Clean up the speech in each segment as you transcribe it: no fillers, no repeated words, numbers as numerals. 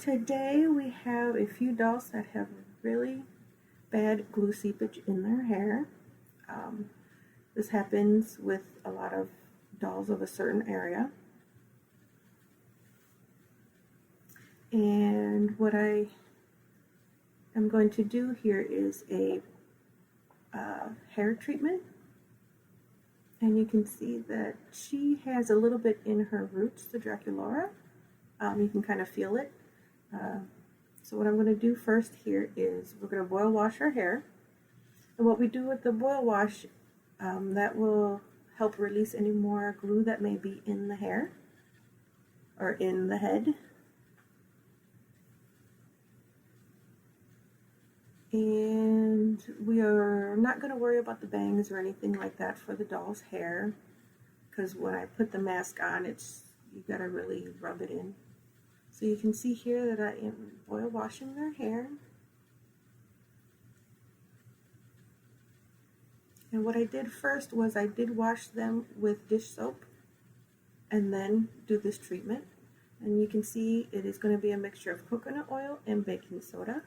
Today we have a few dolls that have really bad glue seepage in their hair. This happens with a lot of dolls of a certain area. And what I am going to do here is a hair treatment. And you can see that she has a little bit in her roots, the Draculaura. You can kind of feel it. So what I'm going to do first here is we're going to boil wash her hair. And what we do with the boil wash, that will help release any more glue that may be in the hair or in the head. And we are not going to worry about the bangs or anything like that for the doll's hair, because when I put the mask on, you got to really rub it in. So you can see here that I am boil washing their hair. And what I did first was I did wash them with dish soap and then do this treatment. And you can see it is going to be a mixture of coconut oil and baking soda.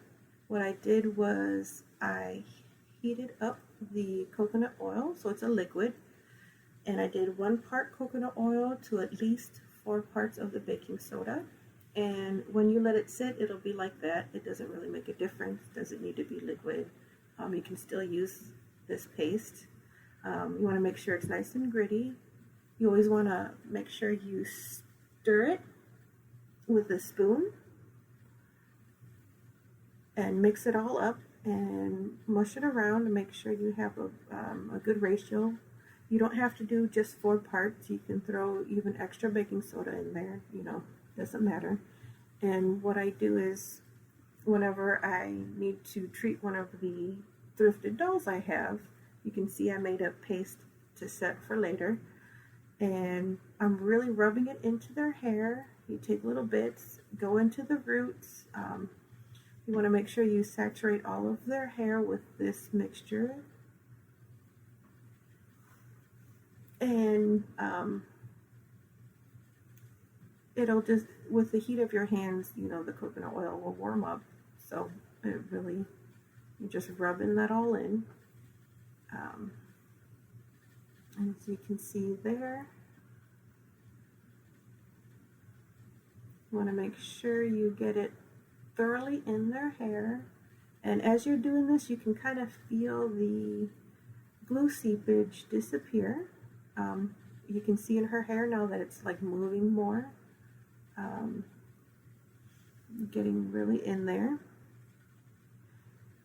What I did was I heated up the coconut oil, so it's a liquid, and I did 1 part coconut oil to at least 4 parts of the baking soda. And when you let it sit, it'll be like that. It doesn't really make a difference. It doesn't need to be liquid. You can still use this paste. You want to make sure it's nice and gritty. You always want to make sure you stir it with a spoon and mix it all up and mush it around to make sure you have a good ratio. You don't have to do just 4 parts. You can throw even extra baking soda in there, doesn't matter. And what I do is whenever I need to treat one of the thrifted dolls I have, you can see I made a paste to set for later. And I'm really rubbing it into their hair. You take little bits, go into the roots. You want to make sure you saturate all of their hair with this mixture. And it'll just, with the heat of your hands, the coconut oil will warm up. So it really, you're just rubbing that all in. And as you can see there, you want to make sure you get it thoroughly in their hair. And as you're doing this, you can kind of feel the glue seepage disappear. You can see in her hair now that it's like moving more, getting really in there.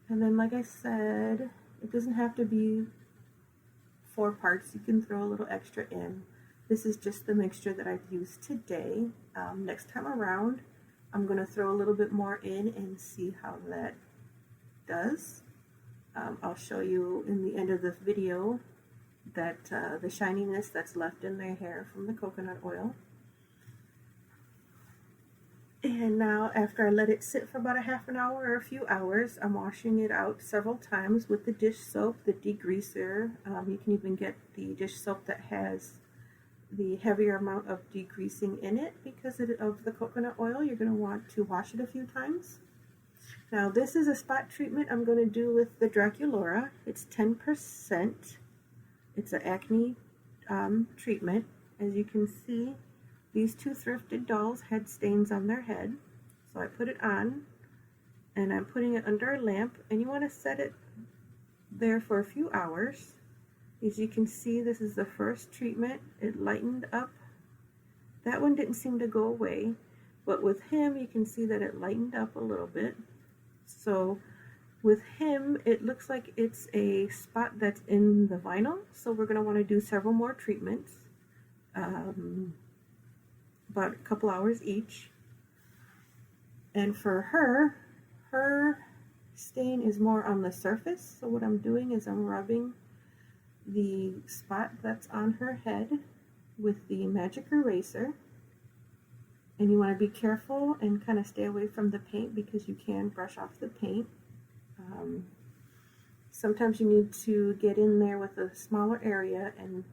And then, like I said, it doesn't have to be 4 parts. You can throw a little extra in. This is just the mixture that I've used today. Next time around, I'm going to throw a little bit more in and see how that does. I'll show you in the end of this video that the shininess that's left in their hair from the coconut oil. And now, after I let it sit for about a half an hour or a few hours, I'm washing it out several times with the dish soap, the degreaser. You can even get the dish soap that has the heavier amount of degreasing in it because of the coconut oil. You're going to want to wash it a few times. Now, this is a spot treatment I'm going to do with the Draculaura. It's 10%. It's an acne treatment. As you can see, these 2 thrifted dolls had stains on their head. So I put it on, and I'm putting it under a lamp, and you want to set it there for a few hours. As you can see, this is the first treatment. It lightened up. That one didn't seem to go away, but with him, you can see that it lightened up a little bit. So with him, it looks like it's a spot that's in the vinyl, so we're going to want to do several more treatments, about a couple hours each. And for her stain is more on the surface, so what I'm doing is I'm rubbing the spot that's on her head with the magic eraser. And you want to be careful and kind of stay away from the paint because you can brush off the paint. Sometimes you need to get in there with a smaller area and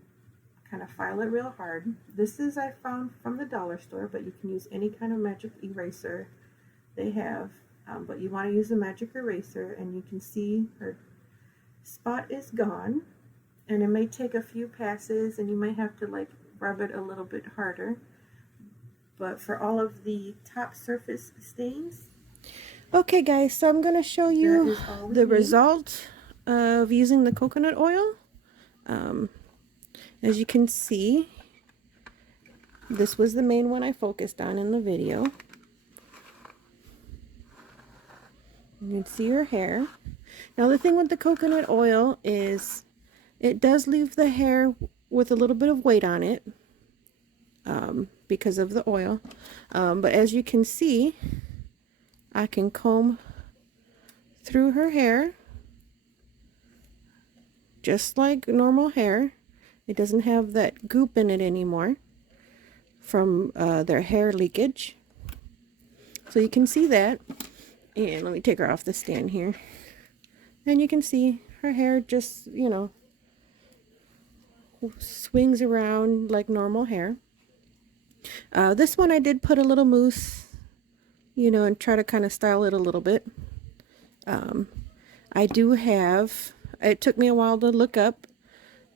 kind of file it real hard. This is I found from the dollar store, but you can use any kind of magic eraser they have. But you want to use a magic eraser, and you can see her spot is gone. And it may take a few passes, and you might have to like rub it a little bit harder. But for all of the top surface stains. Okay guys, so I'm going to show you the result of using the coconut oil. As you can see, this was the main one I focused on in the video. You can see her hair. Now the thing with the coconut oil is it does leave the hair with a little bit of weight on it because of the oil. But as you can see, I can comb through her hair just like normal hair. It doesn't have that goop in it anymore from their hair leakage. So you can see that. And let me take her off the stand here. And you can see her hair just, you know, swings around like normal hair. This one I did put a little mousse, you know, and try to kind of style it a little bit. I do have, it took me a while to look up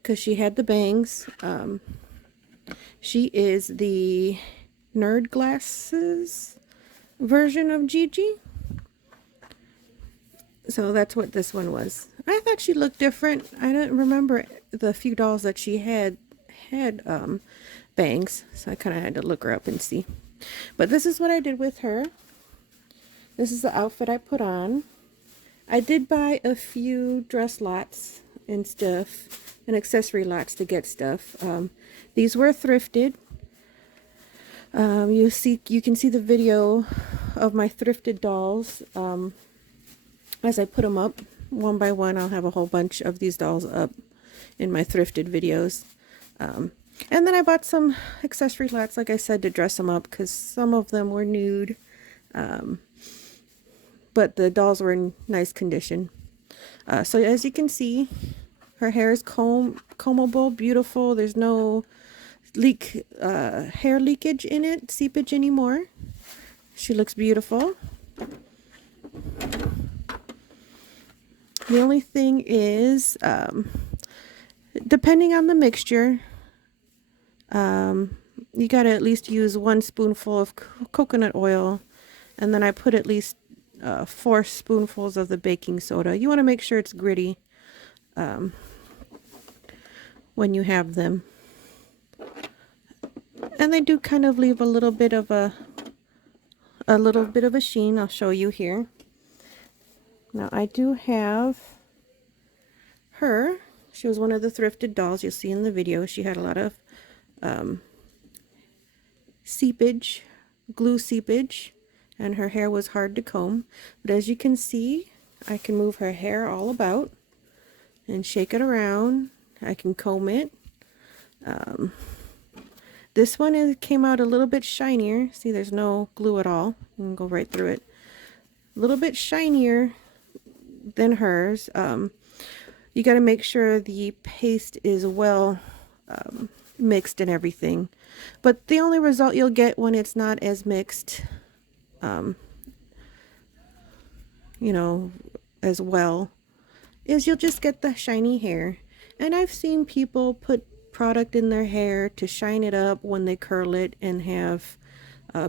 because she had the bangs. She is the Nerd Glasses version of Gigi. So that's what this one was. I thought she looked different. I don't remember the few dolls that she had bangs, so I kind of had to look her up and see. But this is what I did with her. This is the outfit I put on. I did buy a few dress lots and stuff, and accessory lots to get stuff. These were thrifted. You can see the video of my thrifted dolls. As I put them up one by one, I'll have a whole bunch of these dolls up in my thrifted videos. And then I bought some accessory lots, like I said, to dress them up because some of them were nude. But the dolls were in nice condition. So as you can see, her hair is combable, beautiful. There's no hair leakage in it, seepage anymore. She looks beautiful. The only thing is, depending on the mixture, you got to at least use 1 spoonful of coconut oil, and then I put at least 4 spoonfuls of the baking soda. You want to make sure it's gritty when you have them. And they do kind of leave a little bit of a sheen. I'll show you here. Now I do have her. She was one of the thrifted dolls you'll see in the video. She had a lot of seepage, glue seepage, and her hair was hard to comb. But as you can see, I can move her hair all about and shake it around. I can comb it. This one came out a little bit shinier. See, there's no glue at all. You can go right through it. A little bit shinier than hers. You got to make sure the paste is well mixed and everything. But the only result you'll get when it's not as mixed, you know, as well, is you'll just get the shiny hair. And I've seen people put product in their hair to shine it up when they curl it and have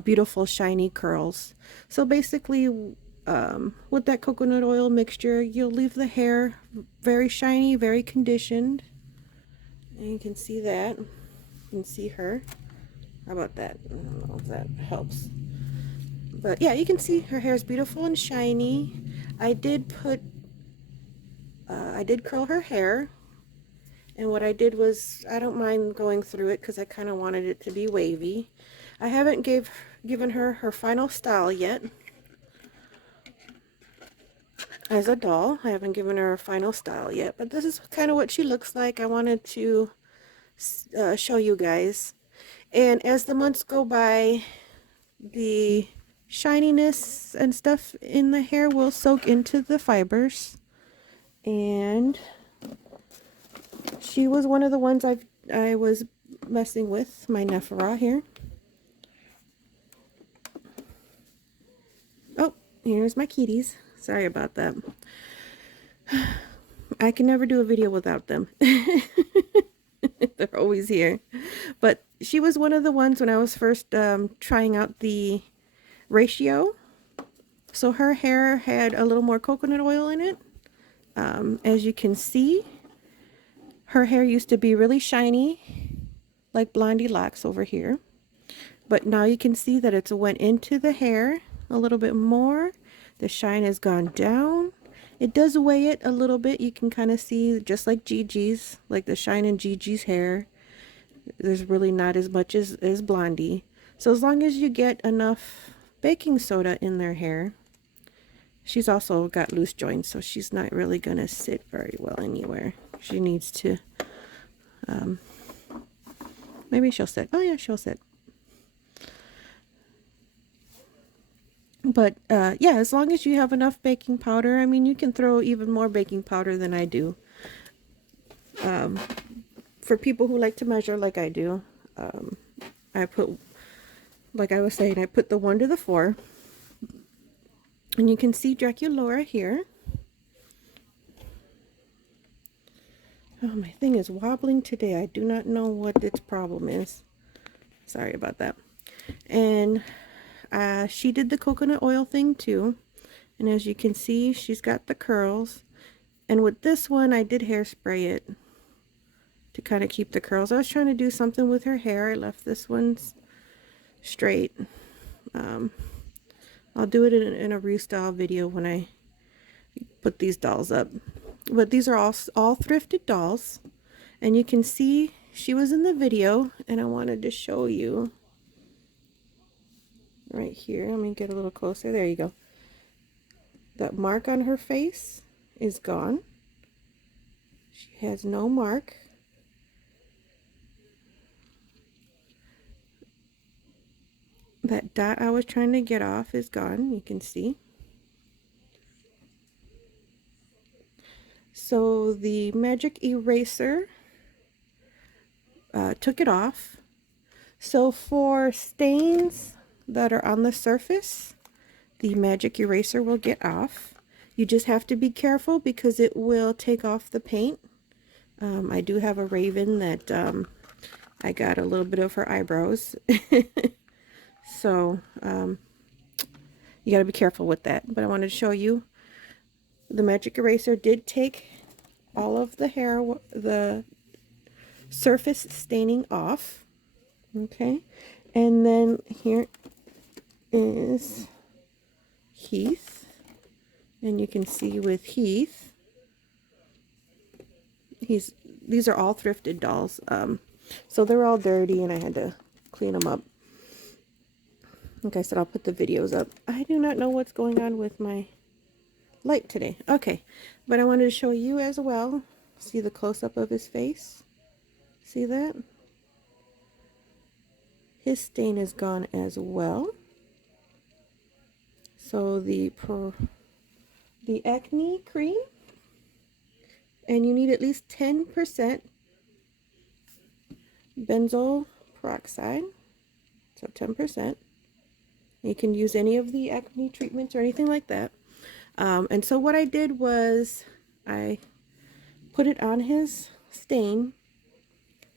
beautiful shiny curls. So basically, with that coconut oil mixture, you'll leave the hair very shiny, very conditioned. And you can see that. You can see her. How about that? I don't know if that helps. But yeah, you can see her hair is beautiful and shiny. I did curl her hair. And what I did was, I don't mind going through it because I kind of wanted it to be wavy. I haven't given her her final style yet. As a doll, I haven't given her a final style yet, but this is kind of what she looks like. I wanted to show you guys. And as the months go by, the shininess and stuff in the hair will soak into the fibers. And she was one of the ones I was messing with, my Nephra here. Oh, Here's my kitties. Sorry about that. I can never do a video without them. They're always here. But she was one of the ones when I was first trying out the ratio. So her hair had a little more coconut oil in it. As you can see, her hair used to be really shiny, like blondie locks over here. But now you can see that it's went into the hair a little bit more. The shine has gone down. It does weigh it a little bit. You can kind of see, just like Gigi's, like the shine in Gigi's hair. There's really not as much as Blondie. So as long as you get enough baking soda in their hair. She's also got loose joints, so she's not really going to sit very well anywhere. She needs to, maybe she'll sit. Oh yeah, she'll sit. But yeah, as long as you have enough baking powder, I mean, you can throw even more baking powder than I do. For people who like to measure like I do, I put, like I was saying, I put the 1 to the 4. And you can see Draculaura here. Oh, my thing is wobbling today. I do not know what its problem is. Sorry about that. And she did the coconut oil thing too. And as you can see, she's got the curls. And with this one, I did hairspray it to kind of keep the curls. I was trying to do something with her hair. I left this one straight. I'll do it in a restyle video when I put these dolls up. But these are all thrifted dolls. And you can see she was in the video, and I wanted to show you right here. Let me get a little closer. There you go. That mark on her face is gone. She has no mark. That dot I was trying to get off is gone, you can see. So the magic eraser took it off. So for stains that are on the surface, the magic eraser will get off. You just have to be careful because it will take off the paint. I do have a raven that I got a little bit of her eyebrows. So you got to be careful with that. But I wanted to show you the magic eraser did take all of the hair, the surface staining off. Okay, and then here is Heath, and you can see with Heath, these are all thrifted dolls, so they're all dirty and I had to clean them up. Like I said, I'll put the videos up. I do not know what's going on with my light today. Okay, but I wanted to show you as well. See the close-up of his face? See that? His stain is gone as well. So the acne cream, and you need at least 10% benzoyl peroxide, so 10%. You can use any of the acne treatments or anything like that. And so what I did was I put it on his stain,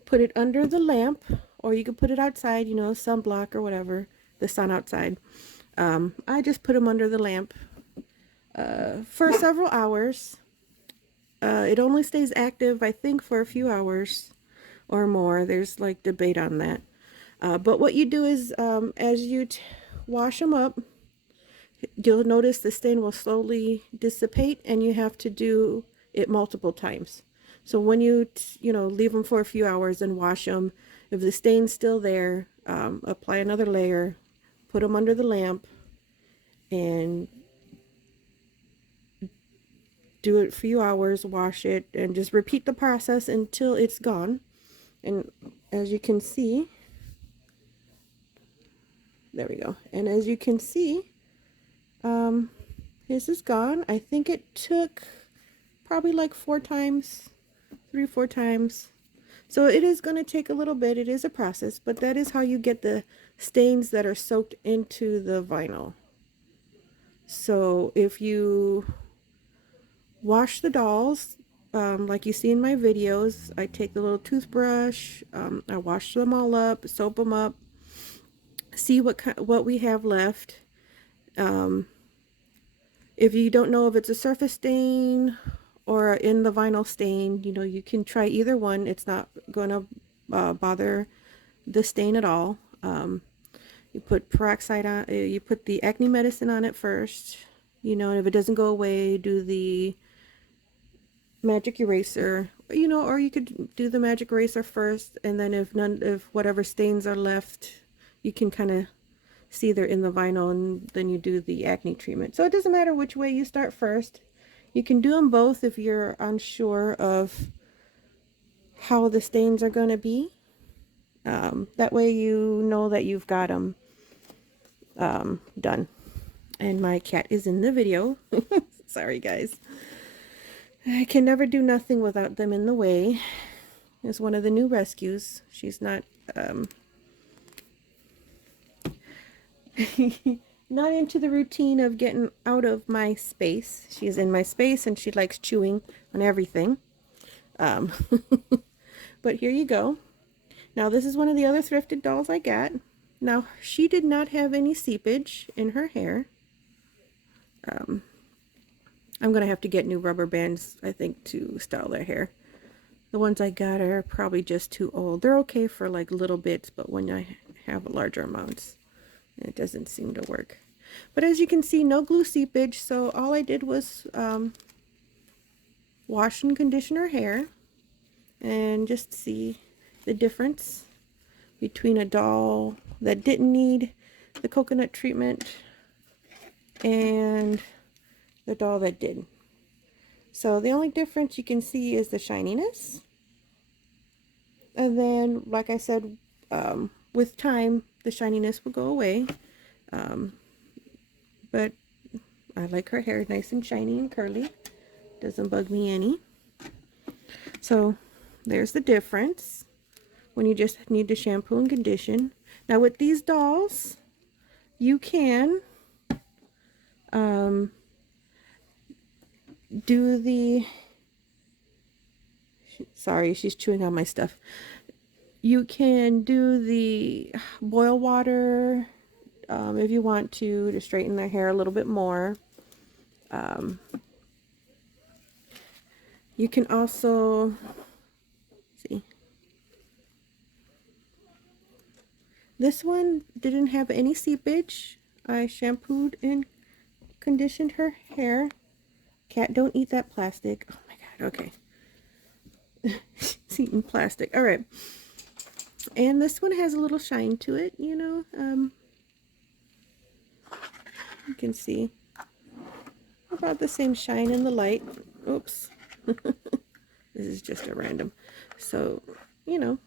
put it under the lamp, or you could put it outside, you know, sunblock or whatever, the sun outside. I just put him under the lamp for several hours. It only stays active, I think, for a few hours or more. There's like debate on that. But what you do is as you wash them up, you'll notice the stain will slowly dissipate, and you have to do it multiple times. So when you leave them for a few hours and wash them, if the stain's still there, apply another layer, put them under the lamp, and do it a few hours, wash it, and just repeat the process until it's gone. And as you can see, there we go. And as you can see, his is gone. I think it took probably like 4 times, 3 or 4 times. So it is going to take a little bit. It is a process, but that is how you get the stains that are soaked into the vinyl. So if you wash the dolls, like you see in my videos, I take the little toothbrush, I wash them all up, soap them up, see what we have left. If you don't know if it's a surface stain or in the vinyl stain, you know, you can try either one. It's not going to bother the stain at all. You put peroxide on, you put the acne medicine on it first, you know, and if it doesn't go away, do the magic eraser, you know, or you could do the magic eraser first, and then if whatever stains are left, you can kind of see they're in the vinyl, and then you do the acne treatment. So it doesn't matter which way you start first. You can do them both if you're unsure of how the stains are going to be. That way you know that you've got them done. And my cat is in the video. Sorry guys. I can never do nothing without them in the way. It's one of the new rescues. She's not not into the routine of getting out of my space. She's in my space and she likes chewing on everything. But here you go. Now this is one of the other thrifted dolls I got. Now she did not have any seepage in her hair. I'm going to have to get new rubber bands, I think, to style their hair. The ones I got are probably just too old. They're okay for like little bits, but when I have larger amounts, it doesn't seem to work. But as you can see, no glue seepage, so all I did was wash and condition her hair and just see the difference between a doll that didn't need the coconut treatment and the doll that did. So the only difference you can see is the shininess. And then, like I said, with time, the shininess will go away. But I like her hair nice and shiny and curly. Doesn't bug me any. So there's the difference when you just need to shampoo and condition. Now with these dolls, you can do the, sorry, she's chewing on my stuff. You can do the boil water if you want to straighten their hair a little bit more. You can also, see, this one didn't have any seepage. I shampooed and conditioned her hair. Cat, don't eat that plastic. Oh my god, okay. She's eating plastic. Alright. And this one has a little shine to it, you know. You can see about the same shine in the light. Oops. This is just a random. So, you know,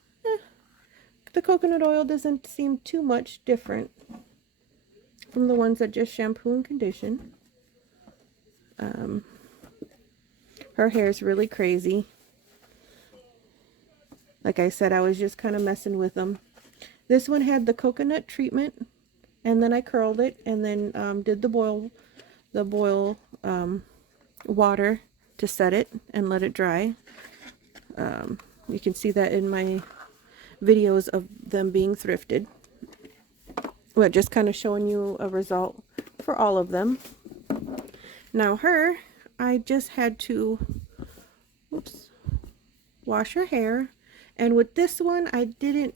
the coconut oil doesn't seem too much different from the ones that just shampoo and condition. Her hair is really crazy. Like I said, I was just kind of messing with them. This one had the coconut treatment, and then I curled it, and then did the boil water to set it and let it dry. You can see that in my videos of them being thrifted. Well, just kind of showing you a result for all of them. Now her, I just had to, oops, wash her hair. And with this one, I didn't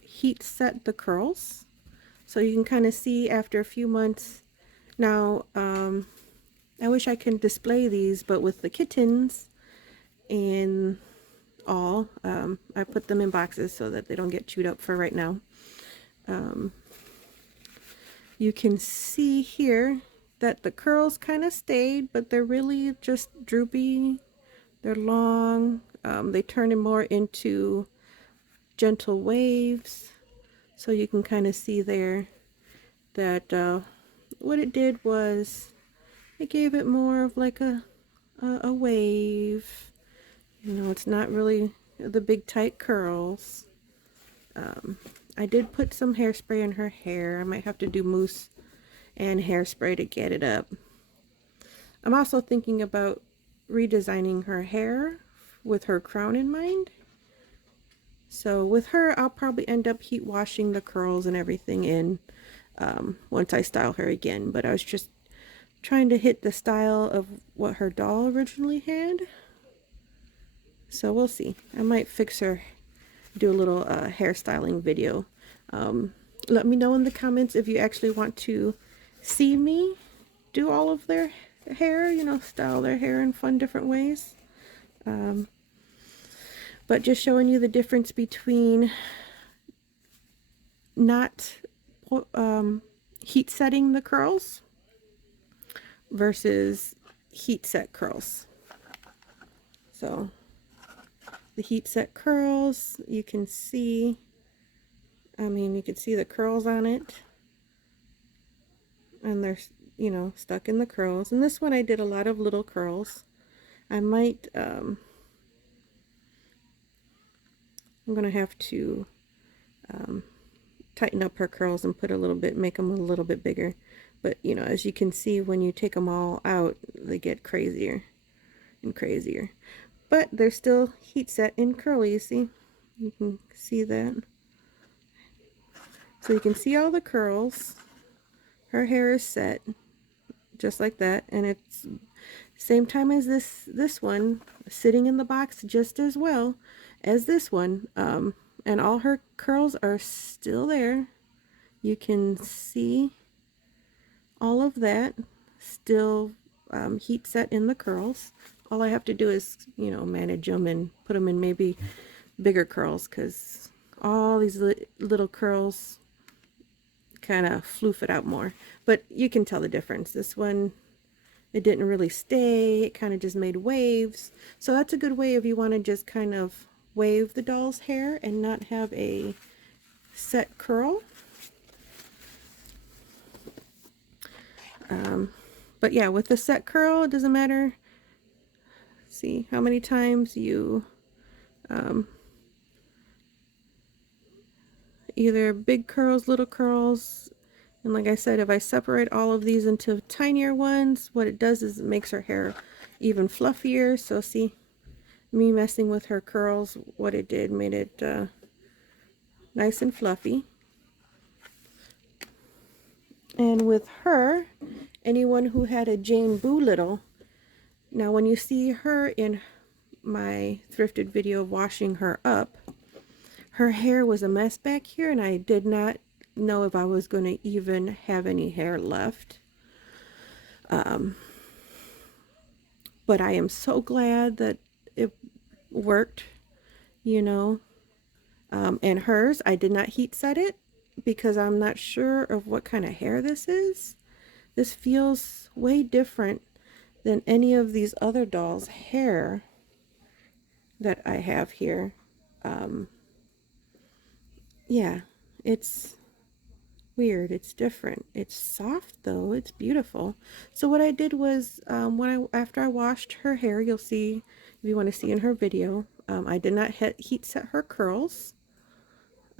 heat set the curls. So you can kind of see after a few months. Now, I wish I can display these, but with the kittens and all, I put them in boxes so that they don't get chewed up for right now. You can see here that the curls kind of stayed, but they're really just droopy. They're long. They turn more into gentle waves. So you can kind of see there that what it did was it gave it more of like a wave. You know, it's not really the big tight curls. I did put some hairspray in her hair. I might have to do mousse and hairspray to get it up. I'm also thinking about redesigning her hair with her crown in mind. So with her, I'll probably end up heat washing the curls and everything in once I style her again. But I was just trying to hit the style of what her doll originally had. So we'll see. I might fix her, do a little hairstyling video. Let me know in the comments if you actually want to see me do all of their hair, you know, style their hair in fun different ways. But just showing you the difference between not heat setting the curls versus heat set curls. So the heat set curls, you can see, I mean, you can see the curls on it, and they're, you know, stuck in the curls. And this one I did a lot of little curls. I might I'm gonna have to tighten up her curls and put a little bit, make them a little bit bigger. But you know, as you can see, when you take them all out, they get crazier and crazier. But they're still heat set in curly, you see? You can see that. So you can see all the curls. Her hair is set just like that, and it's same time as this one, sitting in the box just as well as this one. And all her curls are still there. You can see all of that still heat set in the curls. All I have to do is, you know, manage them and put them in maybe bigger curls, because all these little curls kind of floof it out more. But you can tell the difference. This one, it didn't really stay. It kind of just made waves. So that's a good way if you want to just kind of wave the doll's hair and not have a set curl. But yeah, with the set curl, it doesn't matter. See how many times you either big curls, little curls. And like I said, if I separate all of these into tinier ones, what it does is it makes her hair even fluffier. So see, me messing with her curls, what it did, made it nice and fluffy. And with her, anyone who had a Jane Boo Little, now when you see her in my thrifted video of washing her up, her hair was a mess back here, and I did not know if I was going to even have any hair left. But I am so glad that it worked, you know. And hers, I did not heat set it because I'm not sure of what kind of hair this is. This feels way different than any of these other dolls' hair that I have here. Yeah, it's weird. It's different. It's soft though. It's beautiful. So what I did was, after I washed her hair, you'll see if you want to see in her video. I did not heat set her curls.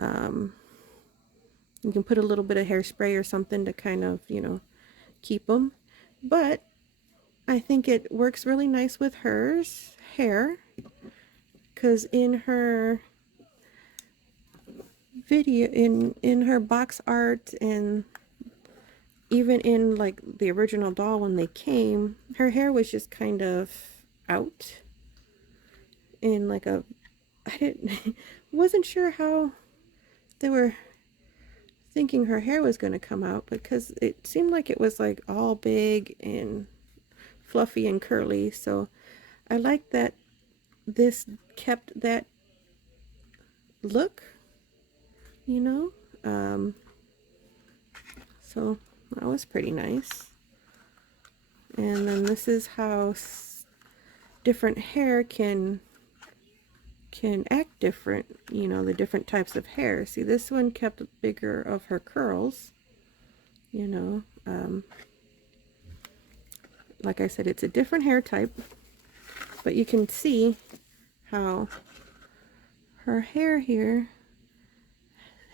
You can put a little bit of hairspray or something to kind of, you know, keep them. But I think it works really nice with hers hair, because in her video, in her box art, and even in like the original doll when they came, her hair was just kind of out in like a, wasn't sure how they were thinking her hair was going to come out, because it seemed like it was like all big and fluffy and curly. So I like that this kept that look, you know. So that was pretty nice. And then this is how different hair can act different, you know, the different types of hair. See, this one kept bigger of her curls, you know. Like I said, it's a different hair type, but you can see how her hair here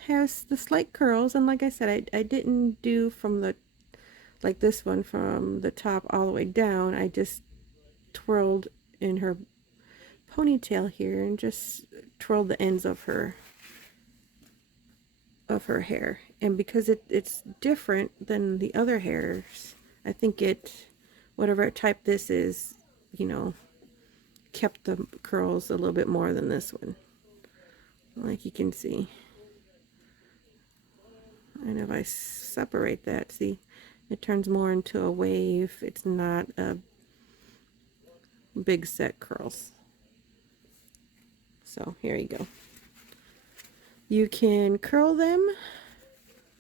has the slight curls. And like I said, I didn't do from the like this one from the top all the way down, I just twirled in her ponytail here and just twirled the ends of her hair. And because it's different than the other hairs, I think whatever type this is, you know, kept the curls a little bit more than this one, like you can see. And if I separate that, see, it turns more into a wave. It's not a big set curls. So here you go. You can curl them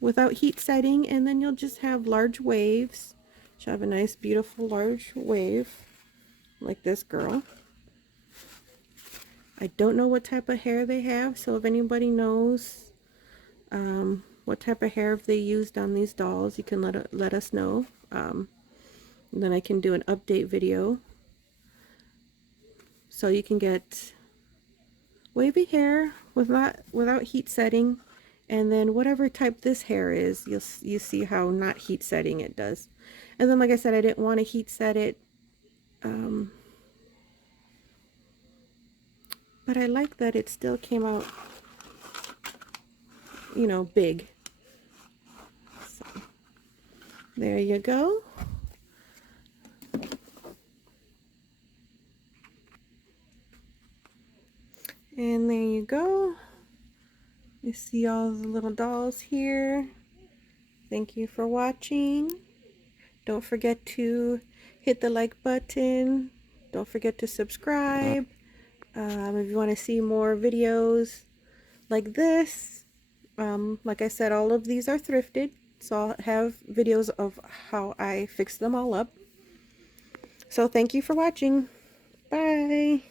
without heat setting, and then you'll just have large waves. She'll have a nice, beautiful, large wave like this girl. I don't know what type of hair they have, so if anybody knows what type of hair they used on these dolls, you can let us know. Then I can do an update video. So you can get wavy hair without heat setting, and then whatever type this hair is, you see how not heat setting it does. And then, like I said, I didn't want to heat set it, but I like that it still came out, you know, big. So there you go. And there you go. You see all the little dolls here. Thank you for watching. Don't forget to hit the like button. Don't forget to subscribe. If you want to see more videos like this, like I said, all of these are thrifted. So I'll have videos of how I fix them all up. So thank you for watching. Bye.